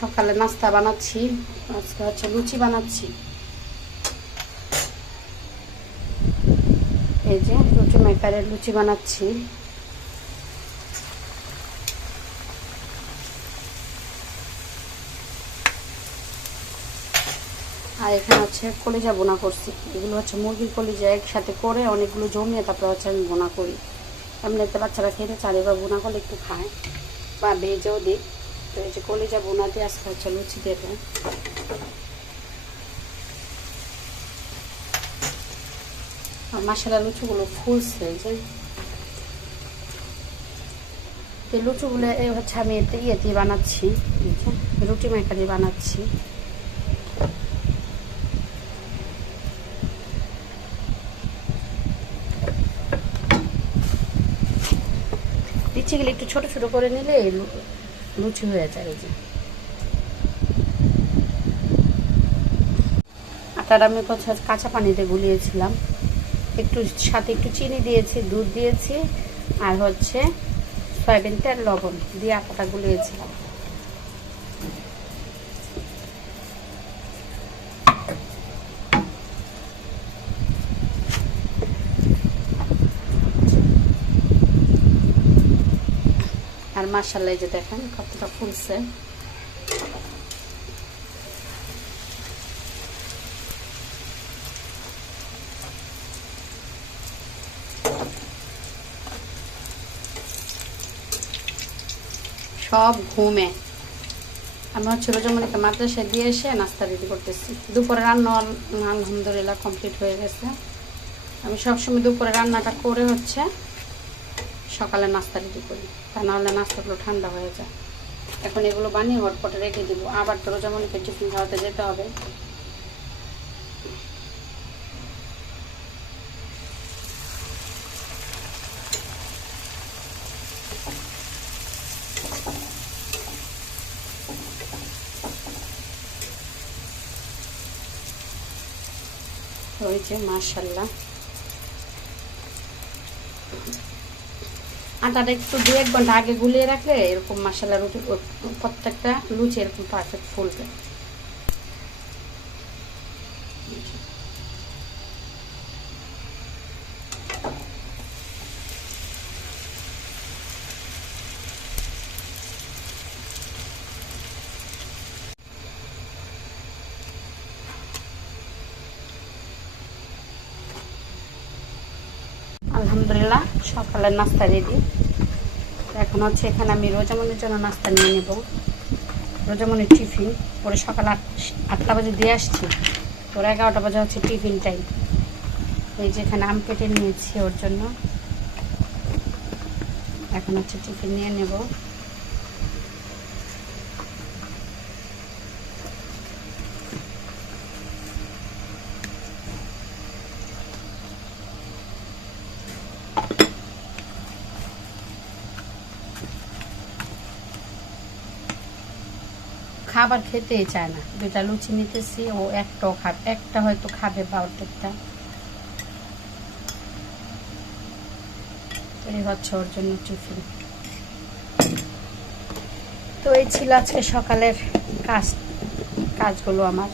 সকালে নাস্তা বানাচ্ছি, আজকে হচ্ছে লুচি বানাচ্ছি। এই যে লুচি মেকারের লুচি বানাচ্ছি। আর এখানে হচ্ছে কলিজা বোনা করছি। এগুলো হচ্ছে মুরগির কলিজা, একসাথে করে অনেকগুলো জমিয়ে তারপরে হচ্ছে আমি বোনা করি। এমনি একটা বাচ্চারা খেতে চার এবার বোনা করলে একটু খায়। বা ভেজেও দিই তো এই যে কলিজা বোনা দিয়ে আজকে হচ্ছে লুচি দেবে। আর মশলা লুচিগুলো ফুলছে এই যে। তো লুচিগুলো এই হচ্ছে আমি এতে ইয়ে দিয়ে বানাচ্ছি রুটি মেকা দিয়ে বানাচ্ছি। লিচিগুলো একটু ছোট ছোট করে নিলে লুচি হয়ে যায়, এই যে। আটার আমি কাঁচা পানিতে গুলিয়েছিলাম। একটু সাথে একটু চিনি দিয়েছি, দুধ দিয়েছি, আর হচ্ছে সয়াবিন তেল, লবণ দিয়ে আটাটা গুলিয়েছিলাম। আর মার্শাল্লাহ যে দেখেন, কতটা ফুলছে। সব ঘুমে। আমি হচ্ছে রোজমণিকে মাদ্রাসায় দিয়ে এসে নাস্তা রেডি করতেছি। দুপুরে রান্না আলহামদুলিল্লাহ কমপ্লিট হয়ে গেছে। আমি সবসময় দুপুরে রান্নাটা করে হচ্ছে সকালে নাস্তা রেডি করি। তা নাহলে নাস্তাগুলো ঠান্ডা হয়ে যায়। এখন এগুলো বানিয়ে হটপটে রেখে দিব। আবার তো রোজামণিকে টিফিন খাওয়াতে যেতে হবে। যে মার্শাল্লাহ আটাটা একটু দু এক ঘণ্টা আগে গুলিয়ে রাখলে এরকম মশলা রুটি প্রত্যেকটা লুচি এরকম পারফেক্ট ফুলবে। আলহামদুলিল্লাহ, সকালের নাস্তা রেডি। এখন হচ্ছে এখানে আমি রোজামনির জন্য নাস্তা নিয়ে নেব। রোজামনির টিফিন, পরে সকাল আট আটটা বাজে দিয়ে আসছি। ওর এগারোটা বাজে হচ্ছে টিফিন টাইম এই যে এখানে আম কেটে নিয়েছি ওর জন্য। এখন হচ্ছে টিফিন নিয়ে নেব। খাবার খেতেই চায় না। দুটা লুচি নিতেছি, ও একটাও খাবে, একটা হয়তো খাবে বা অর্ধেকটা। এই ওর জন্য টিফিন। তো এই ছিল আজকে সকালের কাজ, কাজগুলো আমার।